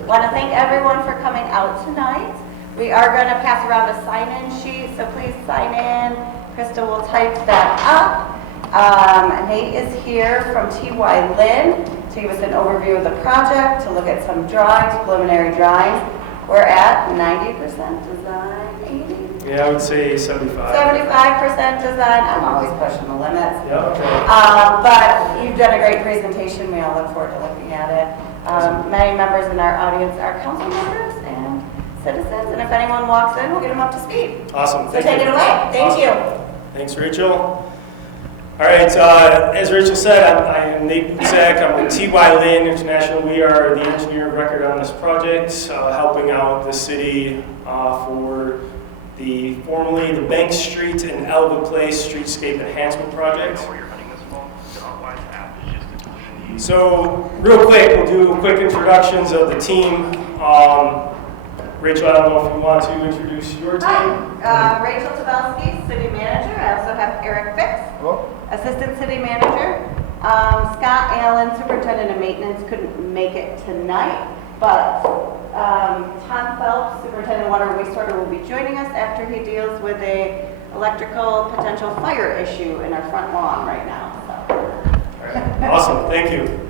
Want to thank everyone for coming out tonight. We are going to pass around a sign-in sheet, so please sign in. Krista will type that up. Nate is here from T.Y. Lynn to give us an overview of the project, to look at some drawings, preliminary drawings. We're at 90% design, 80? Yeah, I would say 75. 75% design. I'm always pushing the limits. Yeah, okay. But you've done a great presentation. We all look forward to looking at it. Many members in our audience are council members and citizens, and if anyone walks in, we'll get them up to speed. Awesome. So take it away. Thank you. Thanks, Rachel. All right, as Rachel said, I am Nate Butzak. I'm with T.Y. Lynn International. We are the engineer of record on this project, helping out the city for formerly the Bank Street and Elva Place Streetscape Enhancement Project. So, real quick, we'll do quick introductions of the team. Rachel, I don't know if you want to introduce your team. Hi, Rachel Tabelski, City Manager. I also have Eric Fix, Assistant City Manager. Scott Allen, Superintendent of Maintenance, couldn't make it tonight, but Tom Phelps, Superintendent of Water and Wastewater, will be joining us after he deals with a electrical potential fire issue in our front lawn right now. So. All right. Awesome, thank you.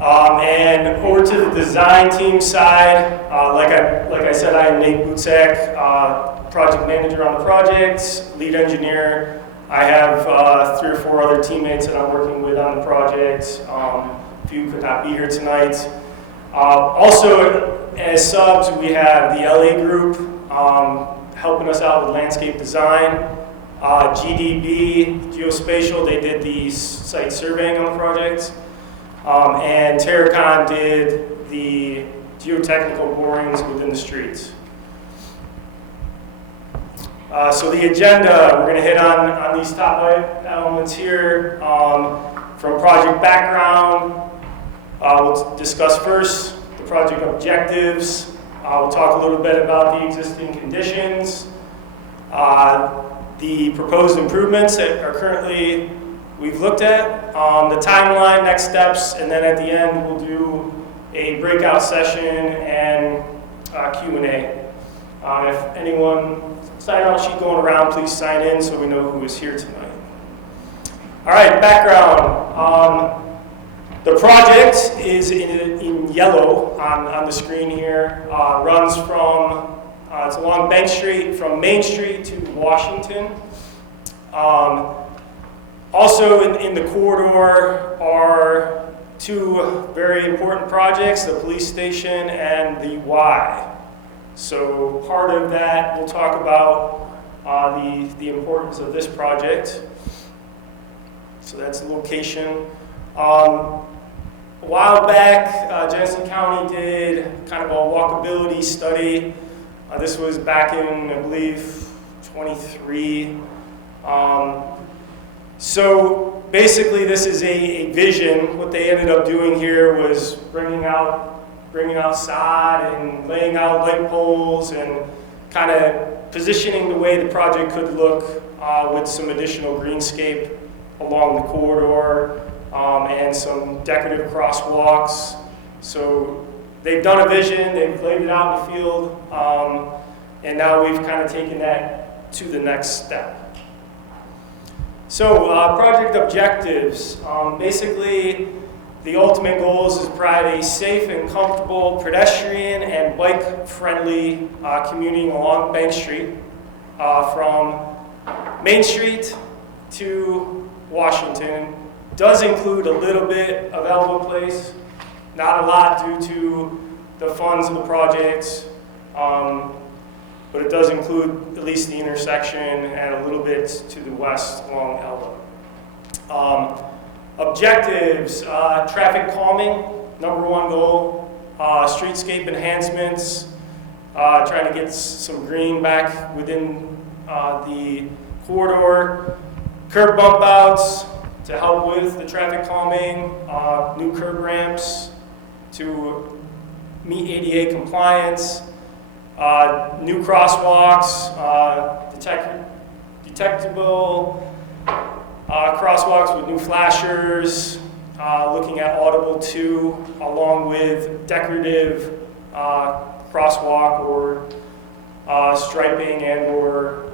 And over to the design team side, like I said, I am Nate Butzak, project manager on the project, lead engineer. I have 3 or 4 other teammates that I'm working with on the project. A few could not be here tonight. Also, as subs, we have the LA group helping us out with landscape design. GDB, Geospatial, they did the site surveying on the project. And Terracon did the geotechnical borings within the streets. So the agenda, we're going to hit on these top elements here. From project background, we'll discuss first the project objectives. We'll talk a little bit about the existing conditions, the proposed improvements that are currently we've looked at, the timeline, next steps, and then at the end we'll do a breakout session and Q&A. If anyone, sign-out sheet going around, please sign in so we know who is here tonight. All right, background. The project is in yellow on the screen here. Runs from, it's along Bank Street, from Main Street to Washington. Also in the corridor are 2 very important projects, the police station and the Y. So part of that, we'll talk about the importance of this project. So that's the location. A while back, Genesee County did kind of a walkability study. This was back in, I believe, 23. So basically, this is a vision. What they ended up doing here was bringing outside and laying out light poles and kind of positioning the way the project could look with some additional greenscape along the corridor and some decorative crosswalks. So they've done a vision, they've laid it out in the field, and now we've kind of taken that to the next step. So project objectives, basically the ultimate goals is to provide a safe and comfortable pedestrian and bike-friendly commuting along Bank Street from Main Street to Washington. Does include a little bit of Elva Place, not a lot due to the funds of the project, but it does include at least the intersection and a little bit to the west along Elva. Objectives, traffic calming, number 1 goal, streetscape enhancements, trying to get some green back within the corridor, curb bump outs to help with the traffic calming, new curb ramps to meet ADA compliance, new crosswalks, detectable crosswalks with new flashers looking at Audible 2 along with decorative crosswalk or striping and or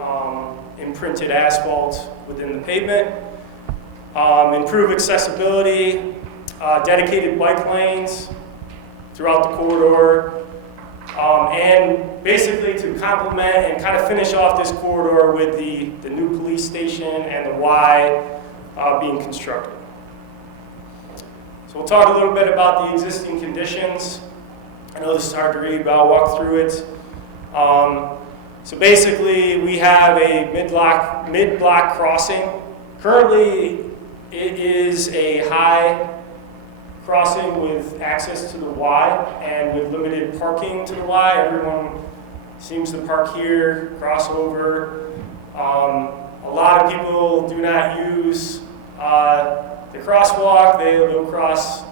imprinted asphalt within the pavement. Improve accessibility, dedicated bike lanes throughout the corridor, and basically to complement and kind of finish off this corridor with the new police station and the Y being constructed. So we'll talk a little bit about the existing conditions. I know this is hard to read, but I'll walk through it. So basically, we have a mid-block crossing. Currently, it is a high crossing with access to the Y and with limited parking to the Y. Everyone seems to park here, cross over. A lot of people do not use the crosswalk. They'll cross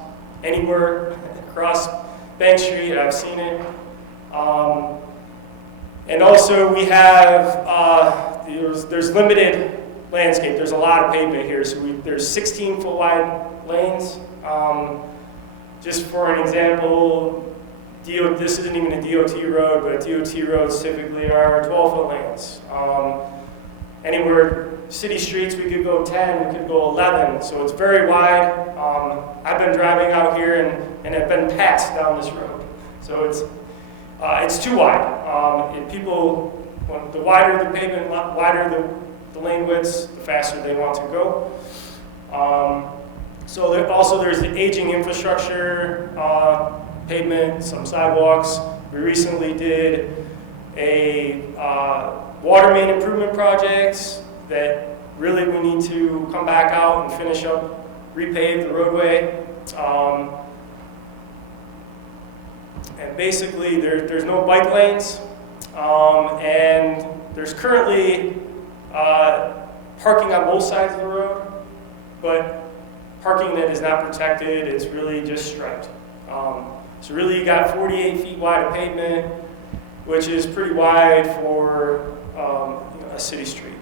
anywhere, across Bank Street. I've seen it. And also we have, there's limited landscape. There's a lot of pavement here. So there's 16-foot wide lanes. Just for an example, this isn't even a DOT road, but DOT roads typically are 12-foot lanes. Anywhere, city streets, we could go 10, we could go 11, so it's very wide. I've been driving out here and have been passed down this road. So it's too wide. The wider the pavement, wider the lane widths, the faster they want to go. So there's the aging infrastructure, pavement, some sidewalks. We recently did a water main improvement project that really we need to come back out and finish up, repave the roadway. And basically there's no bike lanes, and there's currently parking on both sides of the road, but parking that is not protected, it's really just striped. So really you got 48 feet wide of pavement, which is pretty wide for a city street.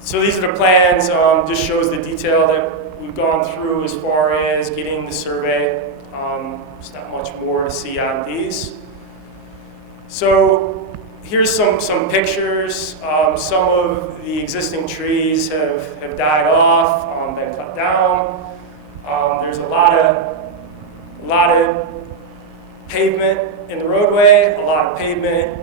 So these are the plans, just shows the detail that we've gone through as far as getting the survey. There's not much more to see on these. So here's some pictures. Some of the existing trees have died off, been cut down. There's a lot of pavement in the roadway, a lot of pavement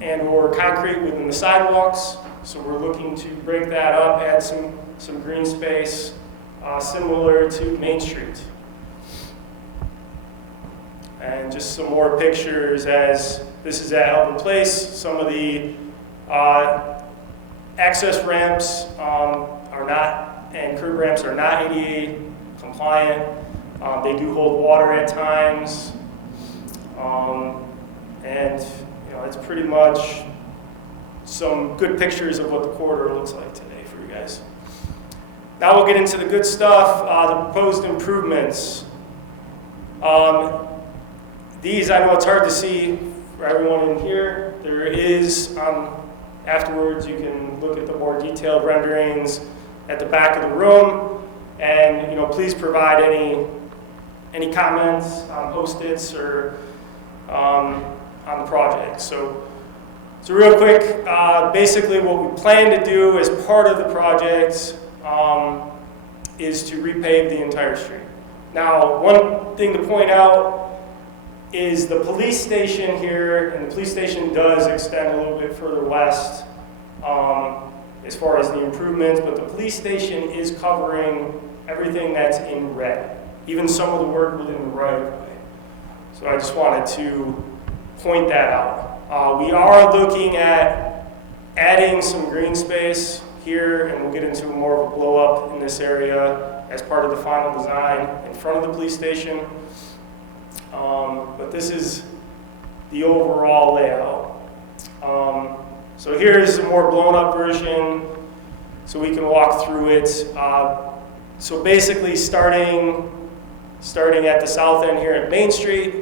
and or concrete within the sidewalks. So we're looking to break that up, add some green space, similar to Main Street. And just some more pictures as this is at Elba Place. Some of the access ramps are not, and curb ramps are not ADA compliant. They do hold water at times. And it's pretty much some good pictures of what the corridor looks like today for you guys. Now we'll get into the good stuff, the proposed improvements. These, I know it's hard to see for everyone in here. There is, afterwards you can look at the more detailed renderings at the back of the room. And please provide any comments on Post-its or on the project. So real quick, basically what we plan to do as part of the project is to repave the entire street. Now, one thing to point out is the police station here, and the police station does extend a little bit further west as far as the improvements, but the police station is covering everything that's in red, even some of the work within the right of way. So I just wanted to point that out. We are looking at adding some green space here, and we'll get into more of a blow up in this area as part of the final design in front of the police station. But this is the overall layout. So here's a more blown up version so we can walk through it. So basically starting at the south end here at Main Street,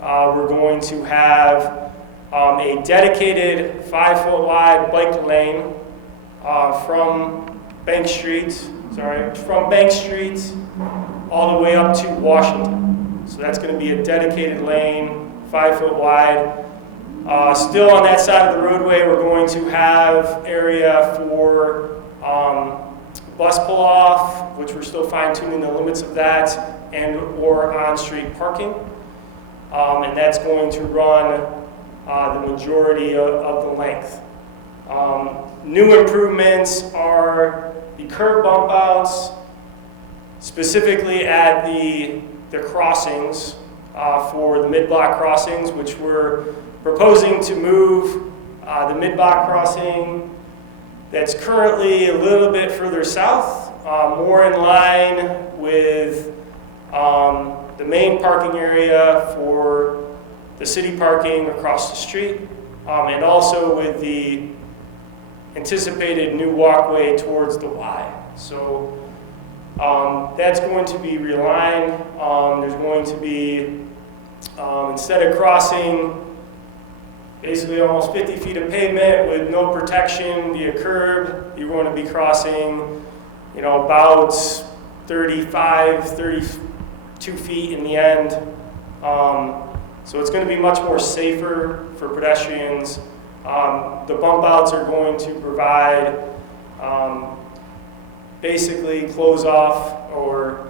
we're going to have a dedicated 5-foot wide bike lane from Bank Street. So from Bank Street all the way up to Washington. So that's going to be a dedicated lane, 5 foot wide. Still on that side of the roadway, we're going to have area for bus pull-off, which we're still fine-tuning the limits of that, and or on-street parking. And that's going to run the majority of the length. New improvements are the curb bump outs, specifically at the crossings for the mid-block crossings, which we're proposing to move the mid-block crossing that's currently a little bit further south, more in line with the main parking area for the city parking across the street, and also with the anticipated new walkway towards the Y. So that's going to be realigned. There's going to be, instead of crossing basically almost 50 feet of pavement with no protection via curb, you're going to be crossing, about 32 feet in the end. So it's going to be much more safer for pedestrians. The bump outs are going to provide basically close off or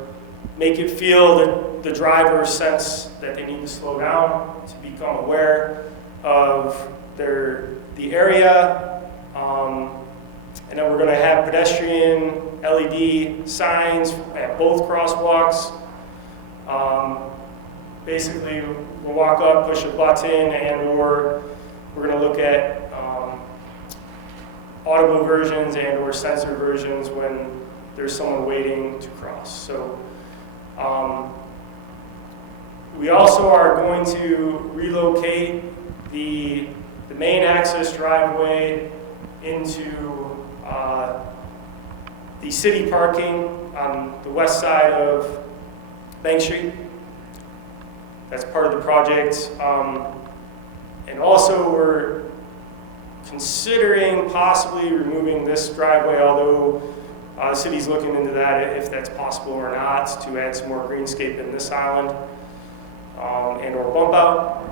make it feel that the driver's sense that they need to slow down to become aware of the area. And then we're going to have pedestrian LED signs at both crosswalks. Basically, we'll walk up, push a button, and or we're going to look at audible versions and or sensor versions when there's someone waiting to cross. So we also are going to relocate the main access driveway into the city parking on the west side of Bank Street. That's part of the project. And also we're considering possibly removing this driveway, although the city's looking into that if that's possible or not, to add some more greenscape in this island and or bump out.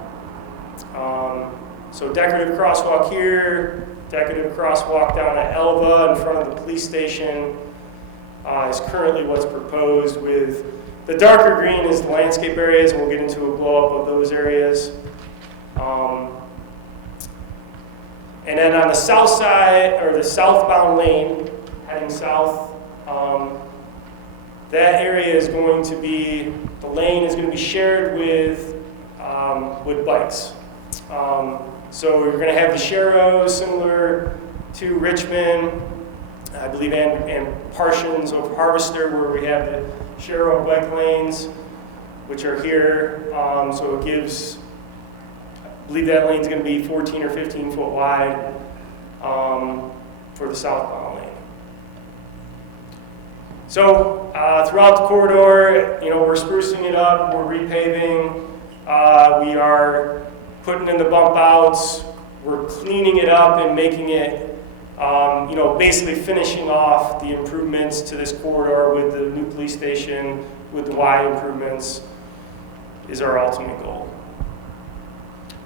So decorative crosswalk here, decorative crosswalk down at Elva in front of the police station is currently what's proposed. With the darker green is the landscape areas, and we'll get into a blow up of those areas. And then on the south side, or the southbound lane, heading south, that area is going to be, the lane is going to be shared with bikes. So we're going to have the Sharrows similar to Richmond, I believe, and Parsons of Harvester, where we have the Sharrow bike lanes, which are here. So it gives, I believe that lane's going to be 14 or 15 foot wide for the southbound lane. So throughout the corridor, we're sprucing it up, we're repaving, we are putting in the bump outs, we're cleaning it up and making it, basically finishing off the improvements to this corridor with the new police station, with the Y improvements, is our ultimate goal.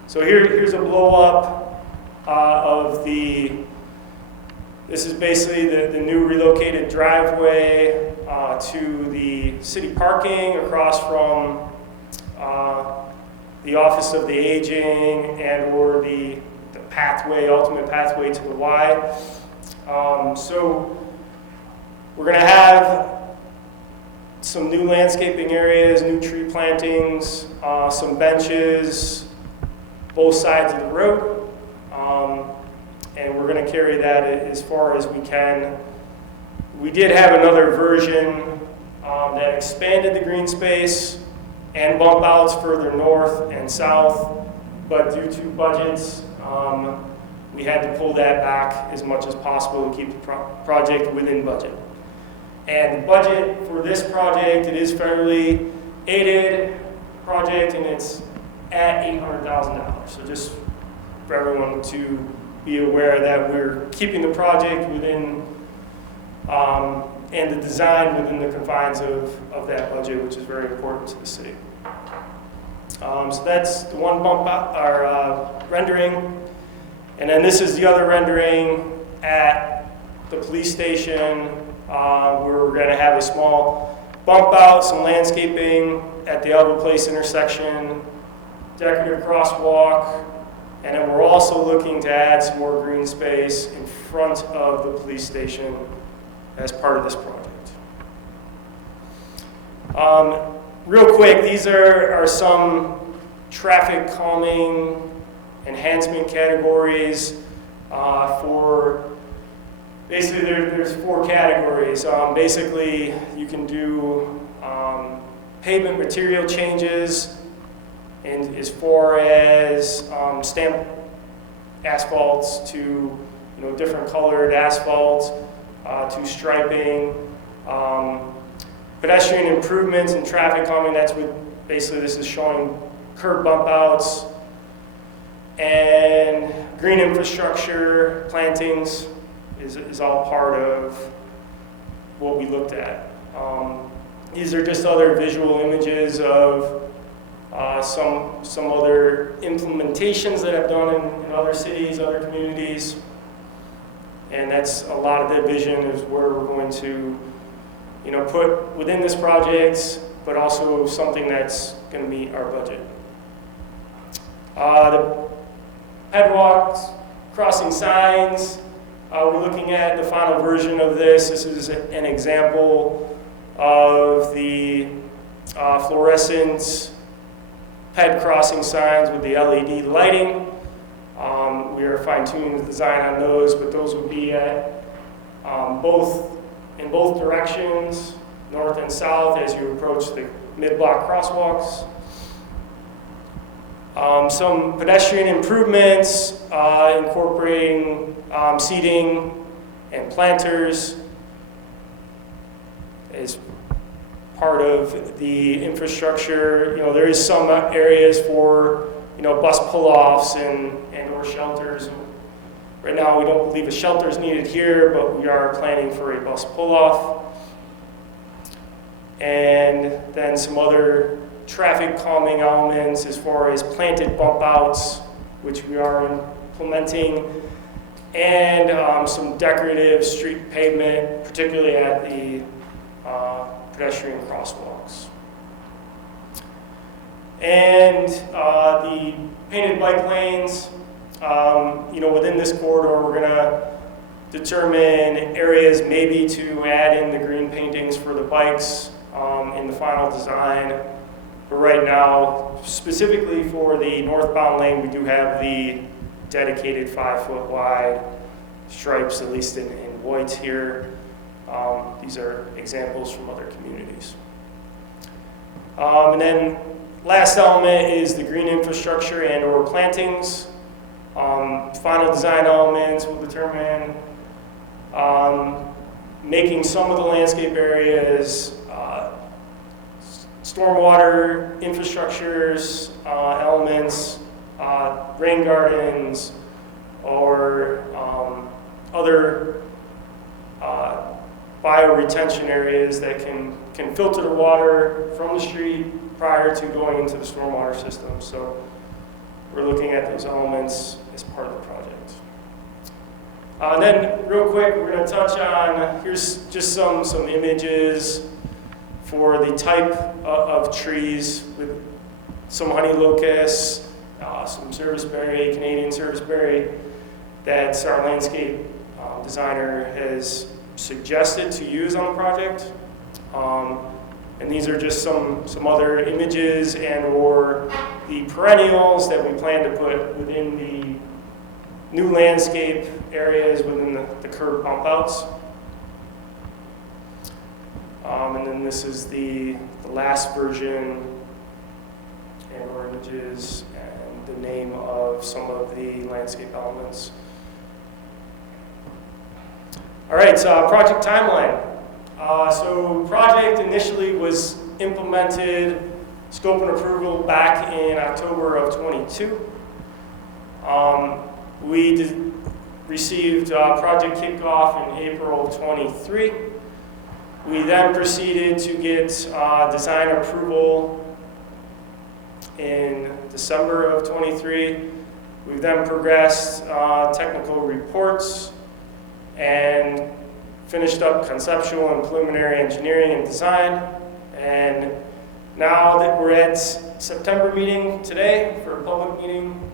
So here's a blow up of this is basically the new relocated driveway to the city parking across from the Office of the Aging and or the pathway, ultimate pathway to the Y. So we're going to have some new landscaping areas, new tree plantings, some benches, both sides of the road. And we're going to carry that as far as we can. We did have another version that expanded the green space and bump outs further north and south, but due to budgets, we had to pull that back as much as possible to keep the project within budget. And the budget for this project, it is fairly aided project, and it's at $800,000. So just for everyone to be aware that we're keeping the project within and the design within the confines of that budget, which is very important to the city. So that's the one bump out, our rendering. And then this is the other rendering at the police station, where we're going to have a small bump out, some landscaping at the Elbow Place intersection, decorative crosswalk, and then we're also looking to add some more green space in front of the police station as part of this project. Real quick, these are some traffic calming enhancement categories for, basically there's 4 categories. Basically, you can do pavement material changes, and as far as stamp asphalts to different colored asphalt, to striping, pedestrian improvements and traffic calming. That's what basically this is showing, curb bump outs, and green infrastructure, plantings is all part of what we looked at. These are just other visual images of some other implementations that I've done in other cities, other communities. And that's a lot of the vision is where we're going to put within this project, but also something that's going to meet our budget. The headwalks, crossing signs, we're looking at the final version of this. This is an example of the fluorescent ped crossing signs with the LED lighting. We are fine-tuning the design on those, but those would be at in both directions, north and south, as you approach the mid-block crosswalks. Some pedestrian improvements, incorporating seating and planters is part of the infrastructure. There is some areas for bus pull-offs and or shelters. Right now, we don't believe a shelter is needed here, but we are planning for a bus pull-off. And then some other traffic calming elements as far as planted bump outs, which we are implementing, and some decorative street pavement, particularly at the pedestrian crosswalks. And the painted bike lanes, within this corridor, we're gonna determine areas maybe to add in the green paintings for the bikes in the final design. But right now, specifically for the northbound lane, we do have the dedicated 5-foot wide stripes, at least in white here. These are examples from other communities. And then last element is the green infrastructure and or plantings. Final design elements will determine making some of the landscape areas stormwater infrastructures, elements, rain gardens, or other bioretention areas that can filter the water from the street prior to going into the stormwater system. So we're looking at those elements as part of the project. And then real quick, we're going to touch on, here's just some images for the type of trees with some honey locusts, some serviceberry, Canadian serviceberry, that our landscape designer has suggested to use on the project. And these are just some other images and or the perennials that we plan to put within the new landscape areas within the curb bump outs. And then this is the last version and or images and the name of some of the landscape elements. All right, so project timeline. So project initially was implemented, scope and approval back in October of 22. We received project kickoff in April of 23. We then proceeded to get design approval in December of 23. We've then progressed technical reports and finished up conceptual and preliminary engineering and design. And now that we're at September meeting today for a public meeting,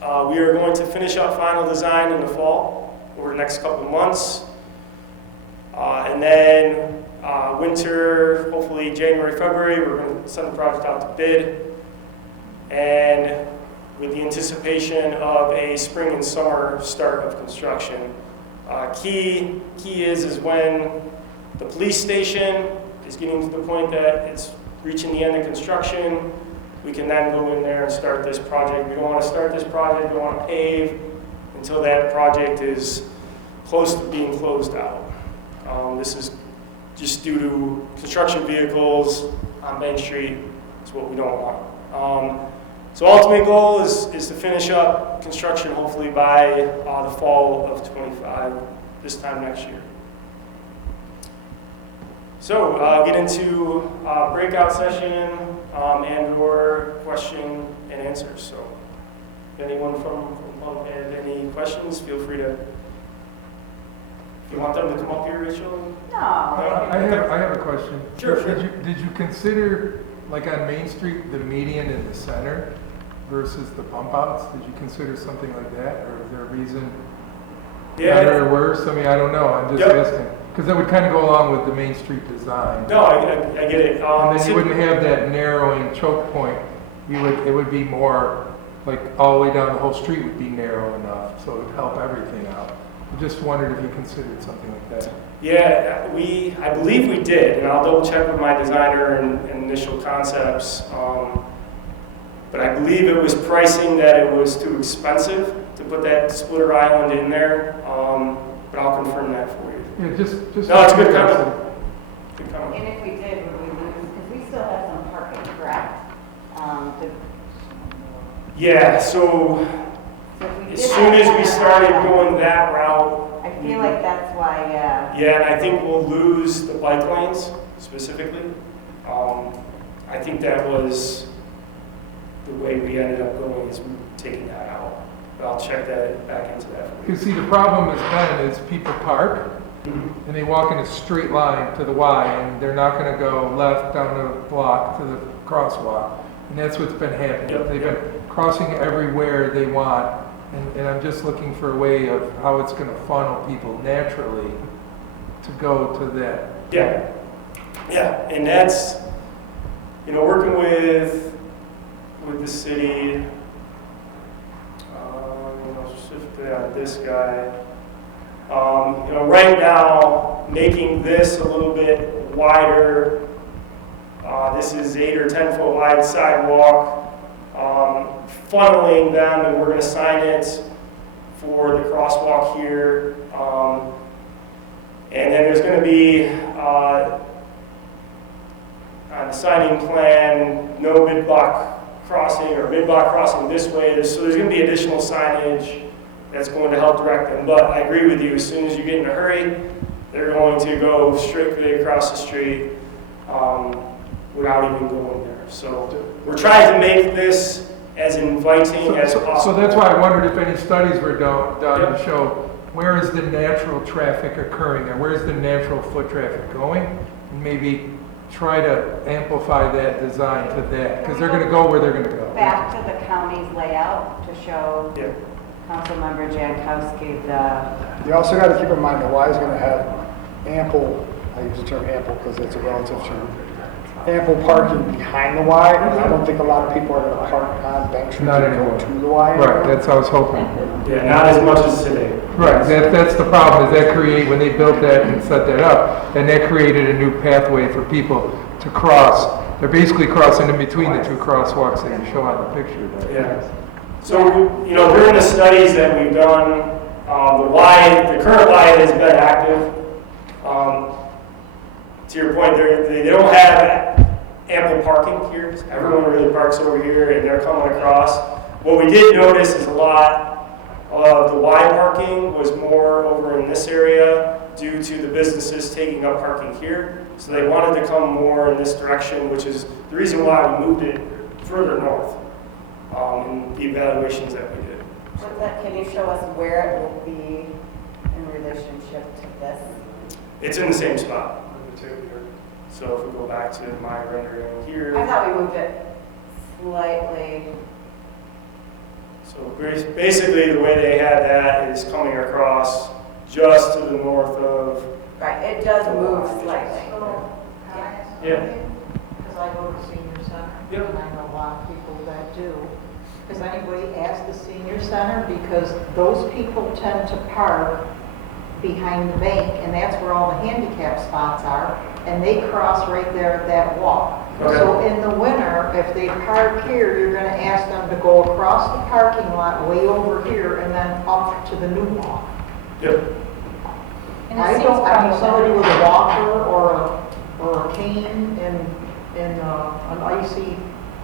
we are going to finish up final design in the fall over the next couple of months. And then winter, hopefully January, February, we're going to send the project out to bid. And with the anticipation of a spring and summer start of construction. Key is when the police station is getting to the point that it's reaching the end of construction, we can then go in there and start this project. We don't want to start this project, we don't want to pave until that project is close to being closed out. This is just due to construction vehicles on Main Street. It's what we don't want. So ultimate goal is to finish up construction hopefully by the fall of 25, this time next year. So get into breakout session and or question and answers. So if anyone from home had any questions, feel free to. If you want them to come up here, Rachel? No. I have a question. Sure. Did you consider, like on Main Street, the median in the center versus the bump outs? Did you consider something like that, or is there a reason better or worse? I mean, I don't know. I'm just asking. Because that would kind of go along with the Main Street design. No, I get it. And then you wouldn't have that narrowing choke point. It would be more like all the way down the whole street would be narrow enough, so it would help everything out. I just wondered if you considered something like that. Yeah, I believe we did, and I'll double check with my designer and initial concepts. But I believe it was pricing that it was too expensive to put that splitter island in there. But I'll confirm that for you. Yeah, just No, it's a good comment. Good comment. And if we did, would we lose, because we still have some parking, correct? Yeah, so So if we as did soon have as we that started island, going that route, I feel like that's why, yeah, and I think we'll lose the bike lanes specifically. I think that was the way we ended up going, is taking that out. But I'll check that back into that for you. You see, the problem has been is people park and they walk in a straight line to the Y, and they're not going to go left down the block to the crosswalk. And that's what's been happening. Yep, They've yep. been crossing everywhere they want, and I'm just looking for a way of how it's going to funnel people naturally to go to that. Yeah, yeah, and that's, working with the city, specifically on this guy. Right now, making this a little bit wider. This is 8 or 10 foot wide sidewalk. Funneling them, and we're going to sign it for the crosswalk here. And then there's going to be on the signing plan, no mid-block crossing or mid-block crossing this way. So there's going to be additional signage that's going to help direct them. But I agree with you, as soon as you get in a hurry, they're going to go strictly across the street without even going there. So we're trying to make this as inviting as possible. So that's why I wondered if any studies were done to show where is the natural traffic occurring and where is the natural foot traffic going, and maybe try to amplify that design to that, because they're going to go where they're going to go. back to the county's layout to show Councilmember Jankowski the. You also got to keep in mind the Y is going to have ample, I use the term ample because it's a relative term, ample parking behind the Y. I don't think a lot of people are going to park on Bank Street Not to anymore. go to the Y. Right, that's how I was hoping. Yeah, not as much as today. Right, that's the problem, is that when they built that and set that up, and that created a new pathway for people to cross. They're basically crossing in between the two crosswalks that you show on the picture there. Yeah. So, during the studies that we've done, the current Y has been active. To your point, they don't have ample parking here. Everyone really parks over here, and they're coming across. What we did notice is a lot of the Y parking was more over in this area, due to the businesses taking up parking here. So they wanted to come more in this direction, which is the reason why we moved it further north in the evaluations that we did. What's that, can you show us where it will be in relationship to this? It's in the same spot. So if we go back to my rendering here. I thought we moved it slightly. So basically the way they had that is coming across just to the north of. Right, it does move slightly. Yeah. Because I go to senior center, Yep. and I know a lot of people that do. Has anybody asked the senior center? Because those people tend to park behind the bank, and that's where all the handicap spots are, and they cross right there at that wall. Okay. So in the winter, if they park here, you're gonna ask them to go across the parking lot way over here and then up to the new wall. Yep. I mean, somebody with a walker or a cane in an icy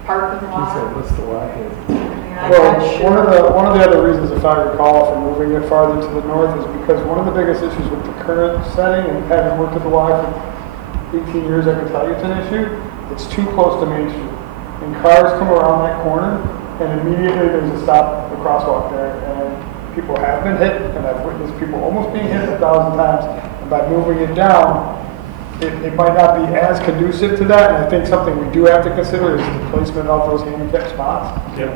parking He lot. said, what's the why here? I mean, I'm Well, not sure. one of the other reasons, if I recall, for moving it farther to the north is because one of the biggest issues with the current setting, and having worked at the Y for 18 years, I can tell you it's an issue. It's too close to Main Street. And cars come around that corner, and immediately there's a stop, a crosswalk there, and people have been hit, and I've witnessed people almost being hit 1,000 times. And by moving it down, it might not be as conducive to that, and I think something we do have to consider is the placement of those handicap spots. Yep.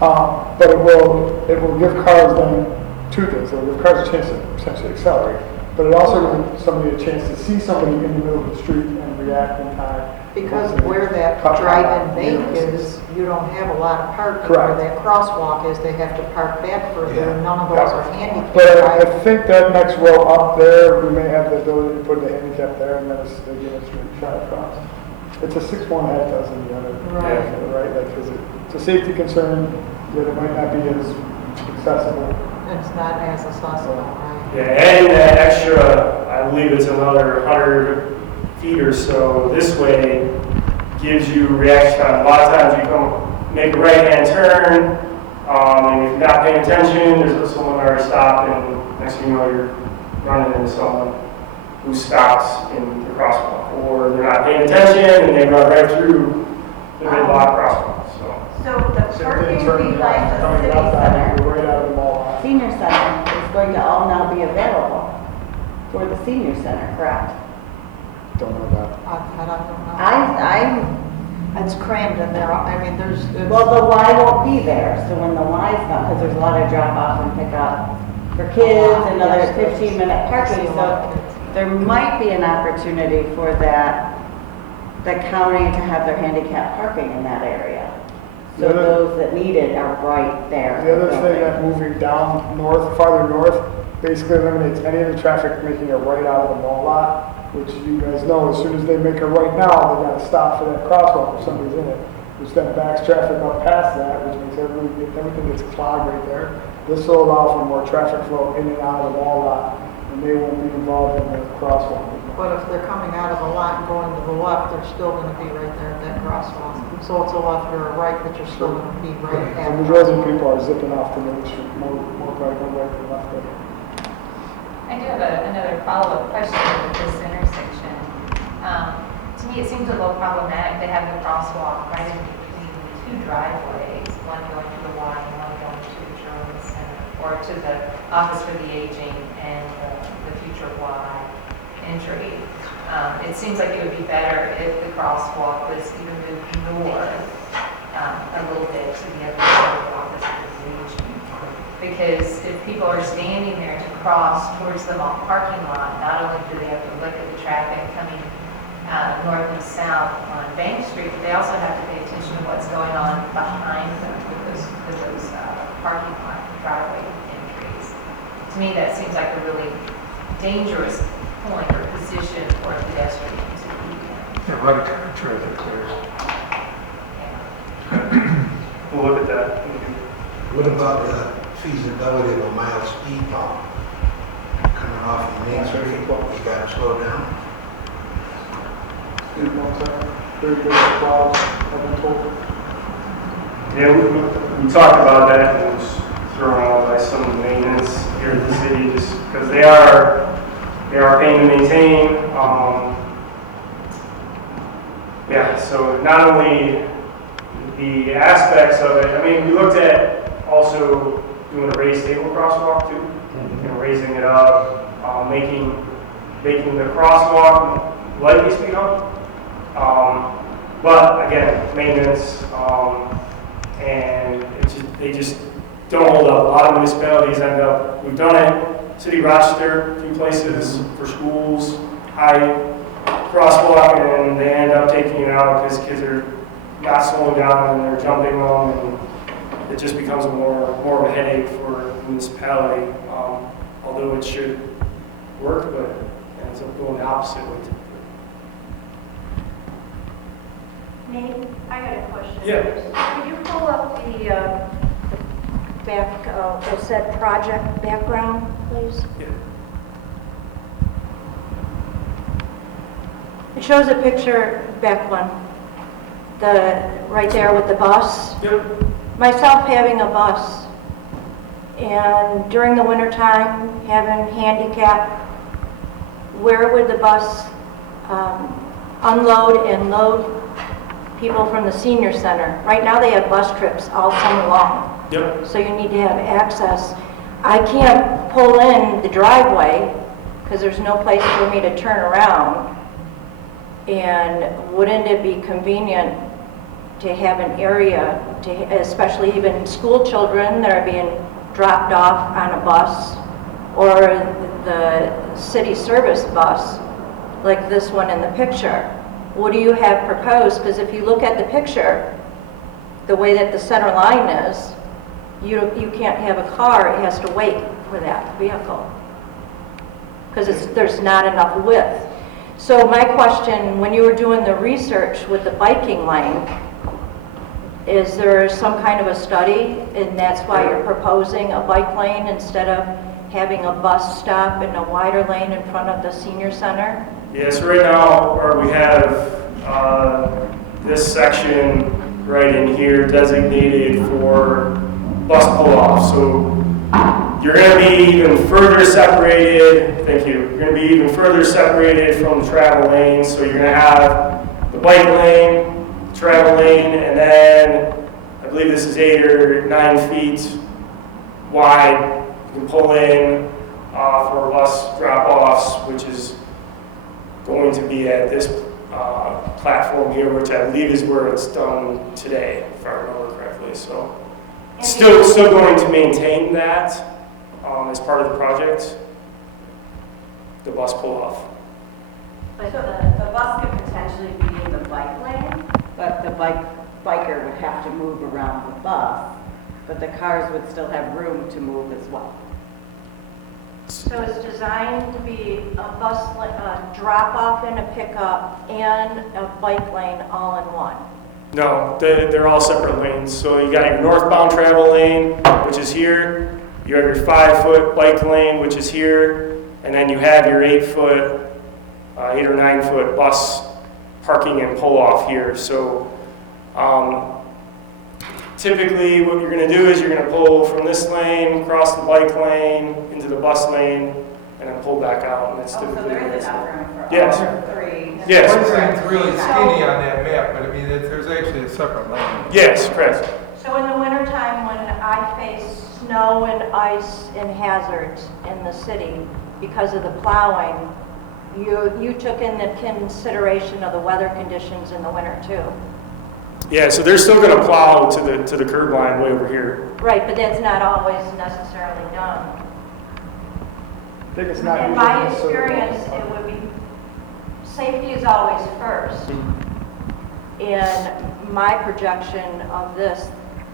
But it will give cars then two things. It will give cars a chance to essentially accelerate, but it also gives somebody a chance to see somebody in the middle of the street and react in time. Because where that drive-in bank is, you don't have a lot of parking. Correct. Where that crosswalk is, they have to park back further, and none of those are handicapped. But I think that next row up there, we may have the ability to put the handicap there, and then they get a straight shot across. It's a 6-1 half dozen the other. Right. Right, like, 'cause it's a safety concern, that it might not be as accessible. It's not as accessible, right? Yeah, adding that extra, I believe it's another 100 feet or so this way gives you reaction time. A lot of times you come make a right-hand turn, and if you're not paying attention, there's someone already stopped, and next thing you know, you're running into someone who stops in the crosswalk, or they're not paying attention and they run right through the mid-block crosswalk. So the parking behind the city center, Right out of the mall. senior center is going to all now be available for the senior center, correct? Don't know that. I don't know. It's crammed in there. I mean, Well, the Y won't be there, so when the Y's not, because there's a lot of drop off and pick up for kids, another 15-minute parking, so there might be an opportunity for the county to have their handicap parking in that area. So The other- those that need it are right there. The other thing that moving down north, farther north, basically eliminates any of the traffic making a right out of the mall lot, which you guys know, as soon as they make a right now, they gotta stop for that crosswalk if somebody's in it, which then backs traffic up past that, which makes everything gets clogged right there. This will allow for more traffic flow in and out of the mall lot, and they won't be involved in the crosswalk. But if they're coming out of the lot and going to the left, they're still gonna be right there at that crosswalk. So it's a left or a right, but you're still gonna be right at The that majority of crosswalk. people are zipping off to Main Street, more right than left there. I do have another follow-up question with this intersection. To me, it seems a little problematic to have the crosswalk right in between two driveways, one going to the Y and one going to the German Center, or to the Office for the Aging and the future Y entry. It seems like it would be better if the crosswalk was even moved north a little bit to the other side of the Office for the Aging. Because if people are standing there to cross towards the mall parking lot, not only do they have to look at the traffic coming north and south on Bank Street, but they also have to pay attention to what's going on behind them with those parking lot driveway entries. To me, that seems like a really dangerous point or position for a pedestrian to be in. Yeah, a lot of car traffic there. We'll look at that. What about the feasibility of a mild speed bump coming off of Main Street? You gotta slow down. Very good applause, I've been told. Yeah, we talked about that, and it was thrown out by some of the maintenance here at the city, just because they are they are paying to maintain. Yeah, so not only the aspects of it, I mean, we looked at also doing a raised table crosswalk too, raising it up, making the crosswalk lightly speed up. But again, maintenance, and they just don't hold up. A lot of municipalities end up, we've done it, City of Rochester, a few places for schools, high crosswalk, and they end up taking it out because kids are not slowing down and they're jumping them, and it just becomes more of a headache for the municipality. Although it should work, but it ends up going the opposite way. Nate, I got a question. Yeah. Could you pull up the back, the said project background, please? Yeah. It shows a picture, back one, right there with the bus. Yep. Myself having a bus, and during the winter time, having handicap, where would the bus unload and load people from the senior center? Right now they have bus trips all summer long. Yep. So you need to have access. I can't pull in the driveway because there's no place for me to turn around. And wouldn't it be convenient to have an area, especially even school children that are being dropped off on a bus, or the city service bus, like this one in the picture? What do you have proposed? Because if you look at the picture, the way that the center line is, you can't have a car, it has to wait for that vehicle. Because there's not enough width. So my question, when you were doing the research with the biking lane, is there some kind of a study, and that's why you're proposing a bike lane instead of having a bus stop and a wider lane in front of the senior center? Yes, right now where we have this section right in here designated for bus pull-off. So you're going to be even further separated, thank you, you're going to be even further separated from the travel lane. So you're going to have the bike lane, travel lane, and then I believe this is 8 or 9 feet wide. You can pull in for bus drop-offs, which is going to be at this platform here, which I believe is where it's done today, if I remember correctly. So still going to maintain that as part of the project, the bus pull-off. So the bus could potentially be in the bike lane, but the biker would have to move around the bus, but the cars would still have room to move as well. So it's designed to be a bus, a drop-off and a pickup and a bike lane all in one? No, they're all separate lanes. So you got your northbound travel lane, which is here. You have your 5-foot bike lane, which is here. And then you have your 8-foot, 8 or 9-foot bus parking and pull-off here. So typically what you're going to do is you're going to pull from this lane, cross the bike lane, into the bus lane, and then pull back out. And that's typically So there is enough room for yes. all three. Yes. One lane's really skinny on that map, but I mean, there's actually a separate lane. Yes, correct. So in the wintertime, when I face snow and ice and hazards in the city because of the plowing, you took in the consideration of the weather conditions in the winter too? Yeah, so they're still going to plow to the curb line way over here. Right, but that's not always necessarily done. I think it's not. In my experience, it would be, safety is always first. And my projection of this,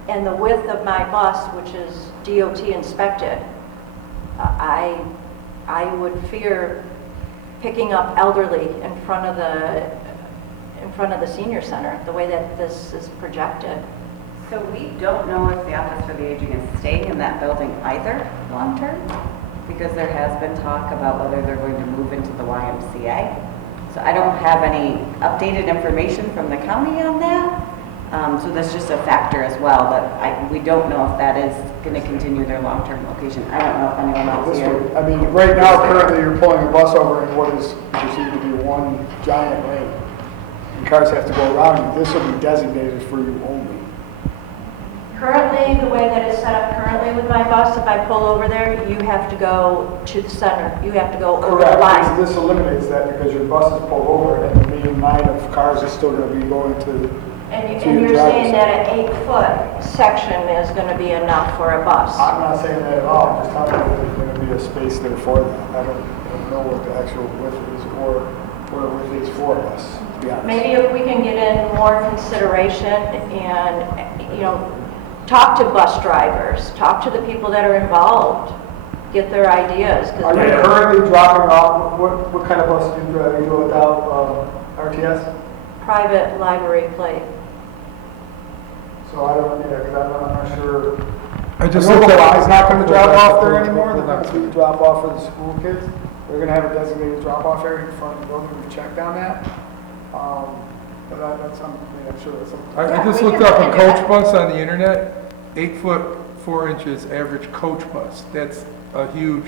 and the width of my bus, which is DOT inspected, I would fear picking up elderly in front of the senior center, the way that this is projected. So we don't know if the Office for the Aging is staying in that building either, long-term, because there has been talk about whether they're going to move into the YMCA. So I don't have any updated information from the county on that. So that's just a factor as well, but we don't know if that is going to continue their long-term location. I don't know if anyone else This here. would, I mean, right now, currently, you're pulling a bus over in what is perceived to be one giant lane. And cars have to go around you. This will be designated for you only. Currently, the way that it's set up currently with my bus, if I pull over there, you have to go to the center. You have to go over the Correct. line. This eliminates that because your bus is pulled over and the main line of cars is still going to be going to. And to your you're saying driver's that an 8-foot section is going to be enough for a bus? I'm not saying that at all. I'm just telling you that there's going to be a space there for that. I don't know what the actual width is or what the width is for us, to be honest. Maybe if we can get in more consideration and, talk to bus drivers, talk to the people that are involved, get their ideas. 'cause Are you currently dropping off, what kind of bus do you drive? You go without RTS? Private library plate. So I don't, because I'm not sure. I just know looked the at. Y's not going to drop off there Hold anymore. on. They're going to be drop off for the school kids. They're going to have a designated drop off area in front of the building. We checked on that. But that's something, I'm sure that's something. I just we looked can up look a into coach that. bus on the internet, 8 foot 4 inches average coach bus. That's a huge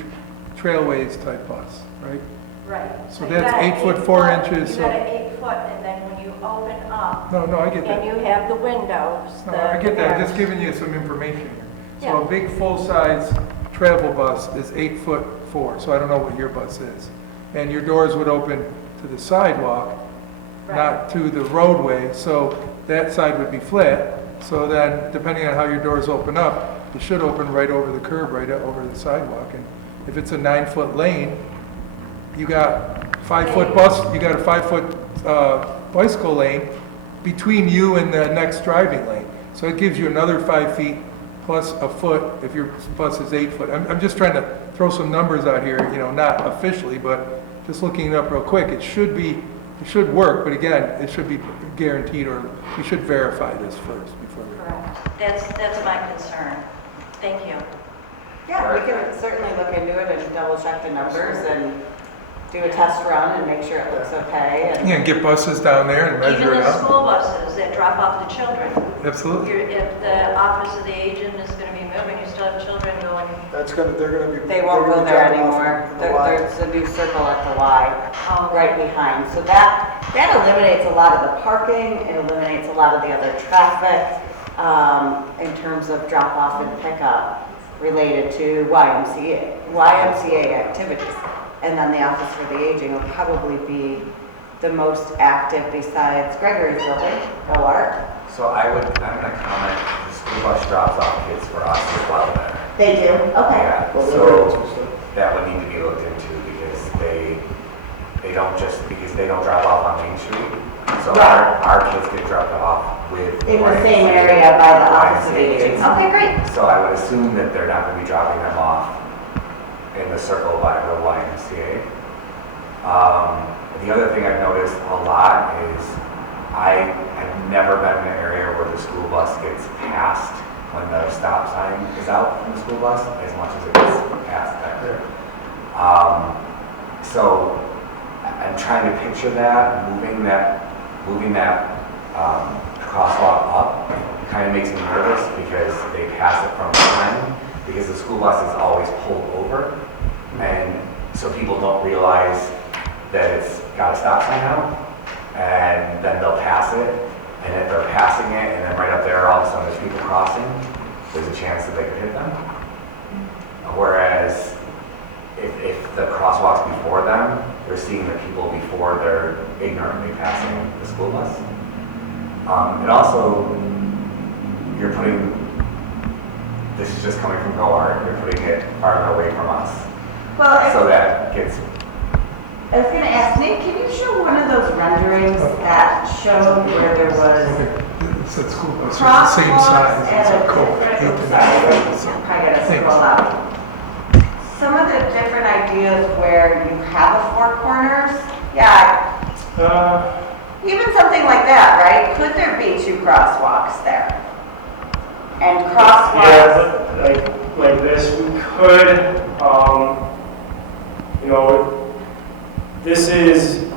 trailways type bus, right? Right. So you that's got an 8 foot 4 8 foot, inches, You got so- an 8 foot, and then when you open up, No, I get and that. you have the windows. No, the I get that, I'm mirrors. just giving you some information here. So Yeah. a big full-size travel bus is 8 foot 4, so I don't know what your bus is. And your doors would open to the sidewalk, Right. not to the roadway, so that side would be flat. So then, depending on how your doors open up, it should open right over the curb, right over the sidewalk. And if it's a 9-foot lane, you got 5-foot bus, you got a 5-foot bicycle lane between you and the next driving lane. So it gives you another 5 feet plus a foot if your bus is 8 foot. I'm just trying to throw some numbers out here, not officially, but just looking it up real quick. It should work, but again, it should be guaranteed, or we should verify this first before we. Correct. That's my concern. Thank you. Yeah, we can certainly look into it and double check the numbers and do a test run and make sure it looks okay. And Yeah, and get buses down there and measure Even it the out. school buses that drop off the children. Absolutely. If the office of the agent is going to be moving, you still have children going. They're going to be. they won't they're go gonna be there dropping off anymore. in the Y. There's a new circle at the Y Oh, right behind. So that eliminates a lot of the parking, it eliminates a lot of the other traffic in terms of drop off and pickup related to YMCA activities. And then the Office for the Aging will probably be the most active besides Gregory's building. Go Art. So I'm going to comment, the school bus drops off kids for us as well there. They do? Okay. Yeah, Well, so that would need to be looked into because they don't drop off on Main Street. So Right. our kids get dropped off with. In the YMCA same area by the Office of YMCA Aging. kids. Okay, great. So I would assume that they're not going to be dropping them off in the circle by the YMCA. The other thing I've noticed a lot is I've never been in an area where the school bus gets passed when the stop sign is out from the school bus as much as it gets passed there. So I'm trying to picture that, moving that crosswalk up kind of makes me nervous because they pass it from behind because the school bus is always pulled over. And so people don't realize that it's got a stop sign out, and then they'll pass it, and if they're passing it, and then right up there, all of a sudden there's people crossing, there's a chance that they could hit them. Whereas if the crosswalk's before them, they're seeing the people before they're ignorantly passing the school bus. And also, you're putting, this is just coming from GoArt, you're putting it farther away from us. Well, So that gets, I was going to ask, Nate, can you show one of those renderings that showed where there was It's a school bus, it's the same size crosswalks as and a coach. sorry, probably got to scroll out. Some of the different ideas where you have a four corners, even something like that, right? Could there be two crosswalks there? And crosswalks, Yeah, like this, we could,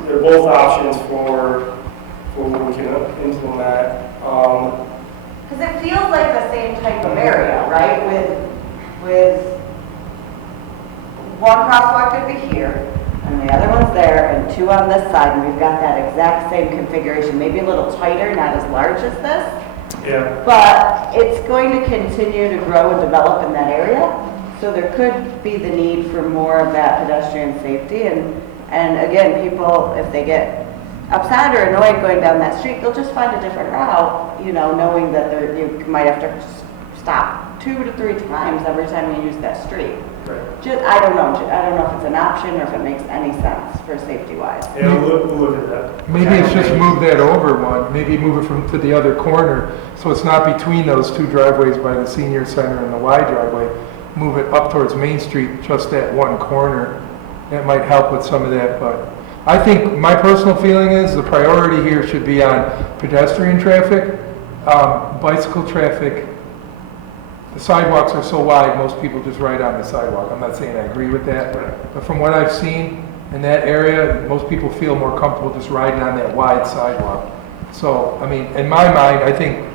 they're both options for what we can implement. Because it feels like the same type of area, right? With one crosswalk could be here, and the other one's there, and two on this side, and we've got that exact same configuration, maybe a little tighter, not as large as this. Yeah. But it's going to continue to grow and develop in that area, so there could be the need for more of that pedestrian safety. And again, people, if they get upset or annoyed going down that street, they'll just find a different route, you know, knowing that you might have to stop 2 to 3 times every time you use that street. Right. I don't know if it's an option or if it makes any sense for safety-wise. Yeah, we'll look at that. Maybe it's just move that over one, maybe move it from to the other corner, so it's not between those two driveways by the senior center and the Y driveway. Move it up towards Main Street, just that one corner. That might help with some of that, but I think my personal feeling is the priority here should be on pedestrian traffic, bicycle traffic. The sidewalks are so wide, most people just ride on the sidewalk. I'm not saying I agree with that, but from what I've seen in that area, most people feel more comfortable just riding on that wide sidewalk. So, I mean, in my mind, I think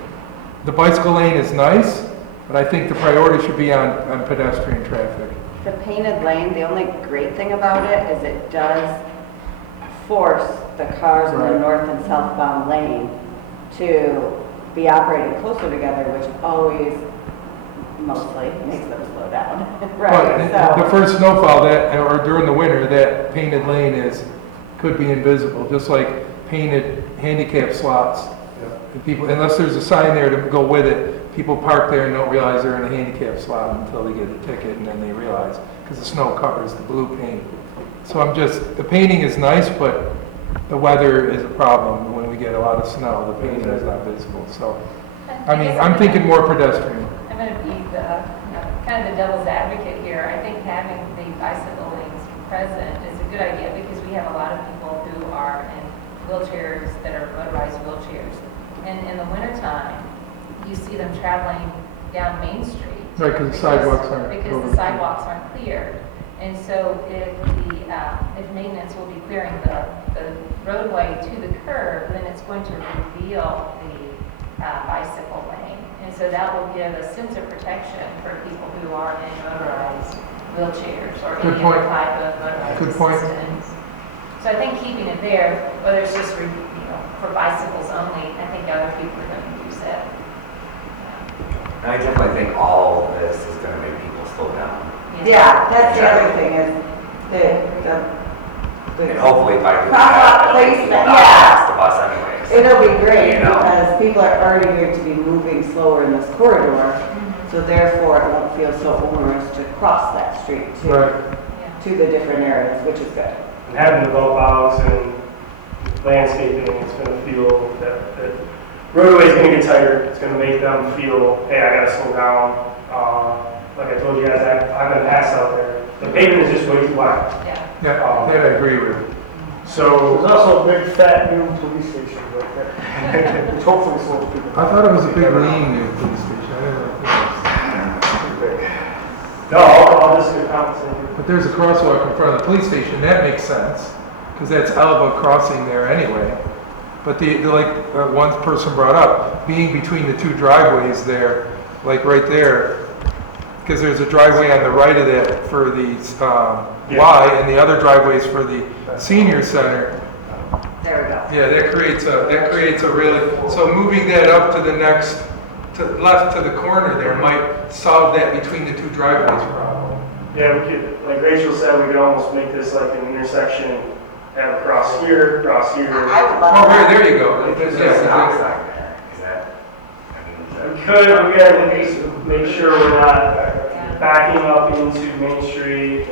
the bicycle lane is nice, but I think the priority should be on pedestrian traffic. The painted lane, the only great thing about it is it does force the cars in the Right. north and southbound lane to be operating closer together, which always mostly makes them slow down. Right, But the so, first snowfall or during the winter, that painted lane could be invisible, just like painted handicap slots. And people, unless there's a sign there to go with it, people park there and don't realize they're in a handicap slot until they get a ticket, and then they realize, because the snow covers the blue paint. So the painting is nice, but the weather is a problem. When we get a lot of snow, the painting is not visible. So, I mean, I'm thinking more pedestrian. I'm going to be kind of the devil's advocate here. I think having the bicycle lanes present is a good idea because we have a lot of people who are in wheelchairs that are motorized wheelchairs. And in the wintertime, you see them traveling down Main Street. Right, because the sidewalks aren't. Because the sidewalks aren't cleared. And so if maintenance will be clearing the roadway to the curb, then it's going to reveal the bicycle lane. And so that will give a sense of protection for people who are in motorized wheelchairs or Good any point. other type of motorized Good point. assistance. So I think keeping it there, whether it's just for bicycles only, I think other people are going to use it. And I definitely think all of this is going to make people slow down. yeah, that's the other thing is And hopefully by doing crosswalk that, placement, people not yeah. pass the bus anyways. It'll be great You know. because people are already going to be moving slower in this corridor, so therefore it won't feel so onerous to cross that street Right. to the different areas, which is good. And having the bump outs and landscaping, it's going to feel that roadway is going to get tighter. It's going to make them feel, hey, I got to slow down. Like I told you guys, I've been passed out there. The pavement is just way too wide. Yeah. Yeah, that I agree with. So There's also a big fat new police station right there, which hopefully slows people I down. thought it was a big lean new police station. I didn't know that. no, I'll just get compensated. But there's a crosswalk in front of the police station. That makes sense, because that's Alva crossing there anyway. But one person brought up, being between the two driveways there, like right there, because there's a driveway on the right of that for the Y, and the other drivways for the senior center. There we go. Yeah, that creates a really, so moving that up to the next, left to the corner there might solve that between the two driveways problem. Yeah, we could, like Rachel said, we could almost make this like an intersection, have a cross here, cross here. I would love Oh, that. there you go. There's Yeah, a stop sign there. Is that, I mean, We could, we gotta make sure we're not backing up into Main Street.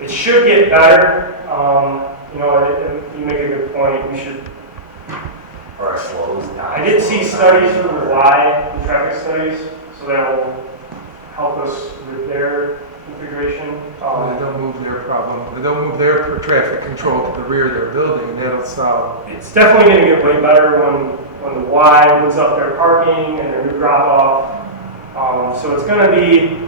It should get better. You make a good point. We should. or it slows down. I did see studies from the Y, the traffic studies, so that'll help us with their configuration. They don't move their problem, they don't move their traffic control to the rear of their building, and that'll solve. It's definitely going to get way better when the Y opens up their parking and their new drop off. So it's going to be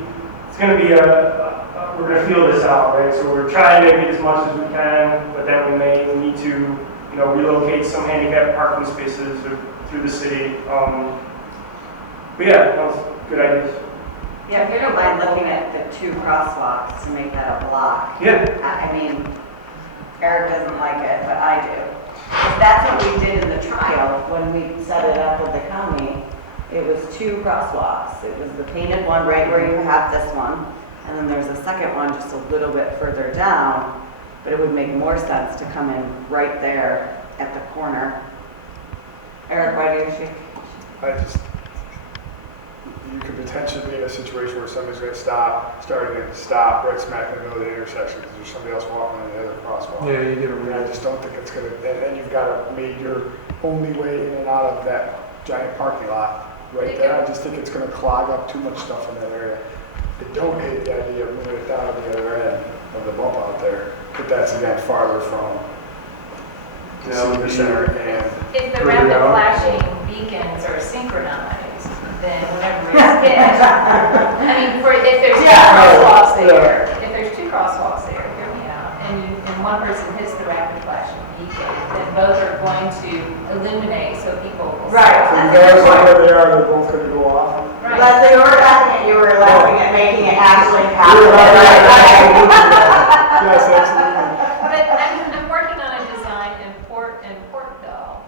we're going to feel this out, right? So we're trying to get as much as we can, but then we may need to relocate some handicap parking spaces through the city. But yeah, that was good ideas. Yeah, if you don't mind looking at the 2 crosswalks to make that a block. Yeah. I mean, Eric doesn't like it, but I do. If that's what we did in the trial, when we set it up with the county, it was 2 crosswalks. It was the painted one right where you have this one, and then there's a second one just a little bit further down, but it would make more sense to come in right there at the corner. Eric, why do you shake? You could potentially be in a situation where somebody's going to start right smack in the middle of the intersection because there's somebody else walking on the other crosswalk. Yeah, you get a And I just don't think it's going to, and you've got a major only way in and out of that giant parking lot right there. I just think it's going to clog up too much stuff in that area. I don't hate the idea of moving it down to the other end of the bump out there, but that's again farther from the senior center and. If the rapid flashing beacons are synchronized, then whenever it's hit, I mean, if there's 2 crosswalks there, hear me out, and one person hits the rapid flashing beacon, then both are going to illuminate so people will see. Right. Regardless of where they are, they're both going to go off. Right. Leslie, you were laughing at making it actually happen. Yes, absolutely. But I'm working on a design in Portville,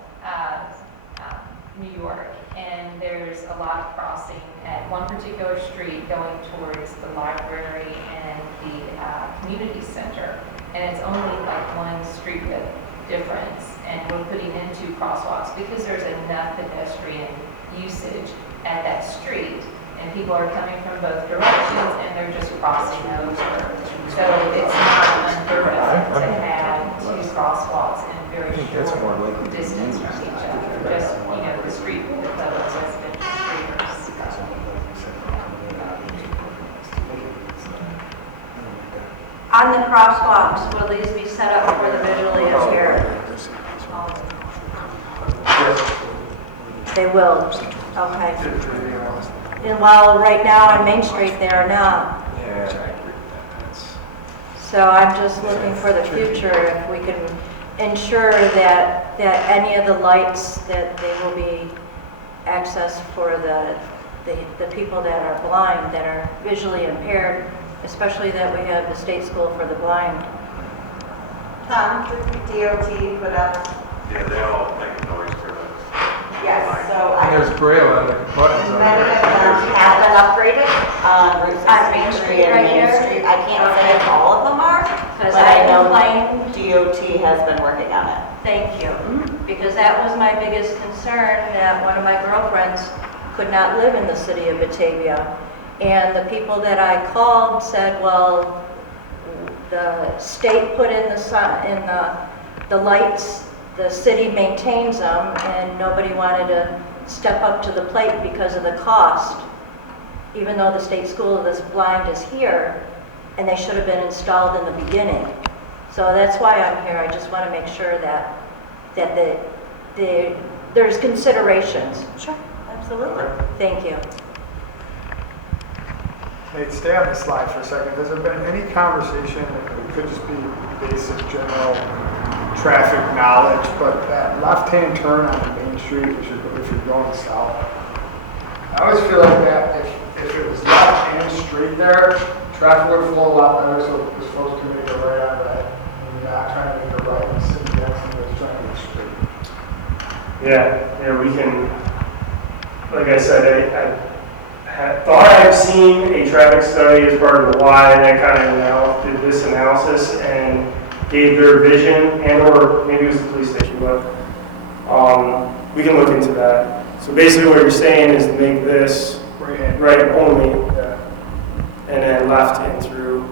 New York, and there's a lot of crossing at one particular street going towards the library and the community center, and it's only like 1 street width difference, and we're putting in 2 crosswalks because there's enough pedestrian usage at that street, and people are coming from both directions and they're just crossing over. So it's not unheard of to have 2 crosswalks in very short distance from each other. Just, the street with the resident streeters. On the crosswalks, will these be set up for the visually impaired? They will, okay. And while right now on Main Street, they are not. So I'm just looking for the future, if we can ensure that any of the lights, that they will be accessed for the people that are blind, that are visually impaired, especially that we have the state school for the blind. Tom, DOT put up. Yeah, they all make noise for us. Yes, so And there's braille on the buttons on many there. of them have been upgraded on Route On Main 63 Street and right Main here? Street. I can't say if all of them are, Because but I know complained, DOT has been working on it. thank you, because that was my biggest concern, that one of my girlfriends could not live in the city of Batavia. And the people that I called said, well, the state put in the lights, the city maintains them, and nobody wanted to step up to the plate because of the cost, even though the state school of this blind is here, and they should have been installed in the beginning. So that's why I'm here. I just want to make sure that there's considerations. Sure, absolutely. Thank you. Nate, stay on this slide for a second. Has there been any conversation, it could just be basic general traffic knowledge, but that left-hand turn on Main Street, if you're going south, I always feel like that if it was left and straight there, traffic would flow a lot better, so because folks can make a right on that. And you're not trying to make a right in City Jackson, but trying to make straight. Yeah, we can, like I said, I thought I've seen a traffic study as part of the why, and I kind of did this analysis and gave their vision, and or maybe it was the police station, but we can look into that. So basically what you're saying is make this right only, and then left in through.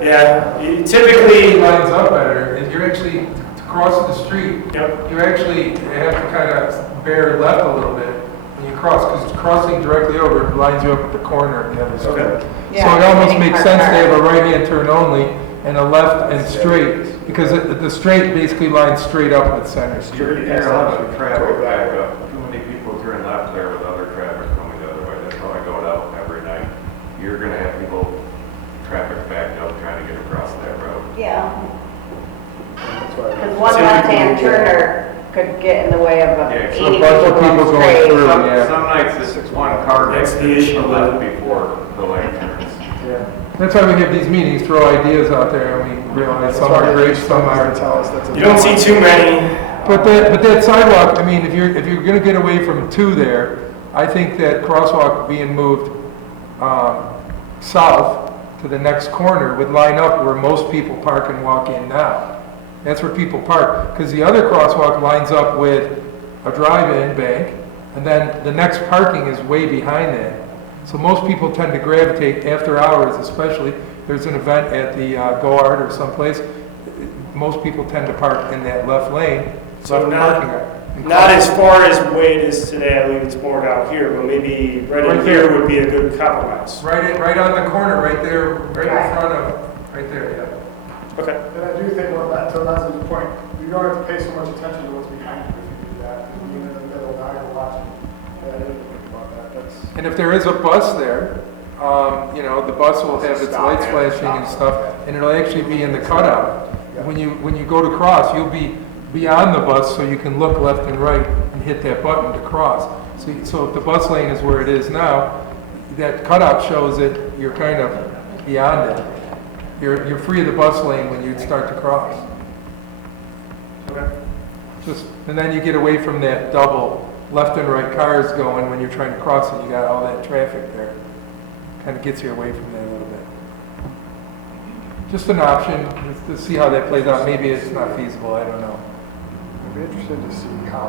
Yeah, you typically It lines up better, and you're actually, to cross the street, Yep. you actually have to kind of bear left a little bit when you cross, because crossing directly over lines you up at the corner of the other street. Okay. So it almost makes sense to have a right-hand turn only and a left and straight, because the straight basically lines straight up with Center Street. You're allowed to traffic back up. Too many people turn left there with other traffic coming the other way. That's how I go out every night. You're gonna have people, traffic backed up trying to get across that road. Yeah. Because one left-hand turner could get in the way of Yeah, 80 so a bunch of people people going going straight. through. Some, Yeah. some nights it's one car That's next the issue left with- before the lane turns. Yeah. That's why we have these meetings, throw ideas out there, and we realize some are great, some aren't. You don't see too many. But that sidewalk, I mean, if you're gonna get away from 2 there, I think that crosswalk being moved south to the next corner would line up where most people park and walk in now. That's where people park, because the other crosswalk lines up with a drive-in bank, and then the next parking is way behind that. So most people tend to gravitate after hours, especially, there's an event at the Go-Art or someplace, most people tend to park in that left lane. So left not- parking lot. Not as far as Wade is today, I believe it's more down here, but maybe right in Right here there. would be a good compromise. Right on the corner, right there, right in front of, right there, yeah. Okay. And I do think on that, to Leslie's point, you don't have to pay so much attention to what's behind you if you do that. Because being in the middle, now you're watching. Yeah, I didn't think about that. That's. And if there is a bus there, you know, the bus will have its Stop lights and flashing and stop. stuff, and it'll actually be in the cutout. When you go to cross, you'll be beyond the bus, so you can look left and right and hit that button to cross. So if the bus lane is where it is now, that cutout shows that you're kind of beyond it. You're free of the bus lane when you start to cross. Okay. And then you get away from that double left and right cars going when you're trying to cross and you got all that traffic there. Kind of gets you away from that a little bit. Just an option to see how that plays out. Maybe it's not feasible, I don't know. I'd be interested to see how,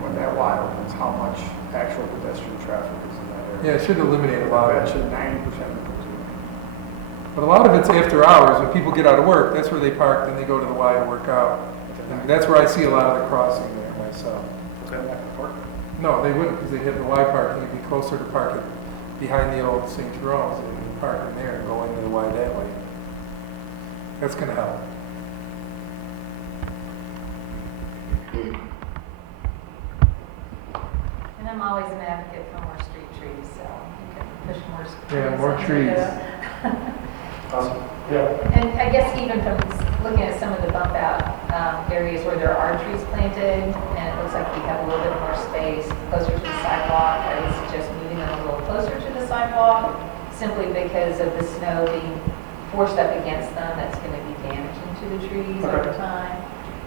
when that wide opens, how much actual pedestrian traffic is in that area. Yeah, it should eliminate a lot I of bet it. you 90% of it. But a lot of it's after hours. When people get out of work, that's where they park, then they go to the Y to work out. And that's where I see a lot of the crossing there myself. No, they wouldn't, because they have the Y parking. It'd be closer to parking behind the old St. Jerome's and park in there and go into the Y that way. That's gonna help. And I'm always an advocate for more street trees, so you can push more trees. Yeah, more into trees. Awesome. Yeah. And I guess even from looking at some of the bump out areas where there are trees planted, and it looks like we have a little bit more space closer to the sidewalk, I would suggest moving them a little closer to the sidewalk, simply because of the snow being forced up against them, that's going to be damaging to the trees over time.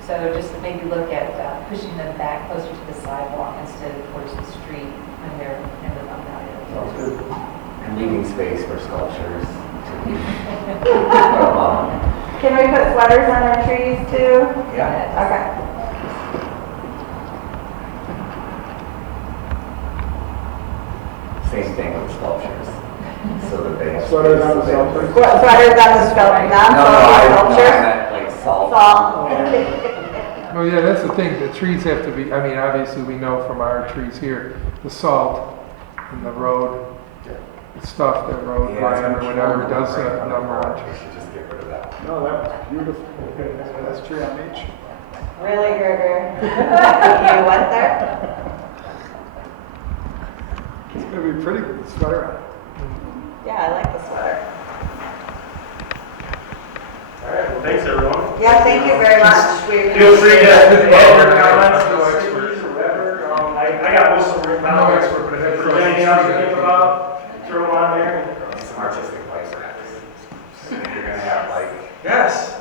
So just maybe look at pushing them back closer to the sidewalk instead of towards the street when they're in the bump out areas. And leaving space for sculptures. Can we put sweaters on our trees too? Yeah. Okay. Same thing with sculptures. So that they have. Sweaters on the sculptures? Sweaters on the sculpture, non-sculpture I sculptures? meant like salt. Salt. Well, yeah, that's the thing. The trees have to be, I mean, obviously we know from our trees here, the salt in the road, the stuff that road Brian or whatever does a number on. We should just get rid of that. No, that was beautiful. That's tree on H. Really, Gerger? You went there? It's gonna be pretty with the sweater on. Yeah, I like the sweater. All right, well, thanks, everyone. Yeah, thank you very much. We Feel free to add Yeah. your comments, I'm no or expert. whatever. I got most of them written I'm no down. expert, but I have If there's anything else you think about, throw them on there. Some artistic license. You're gonna have like Yes.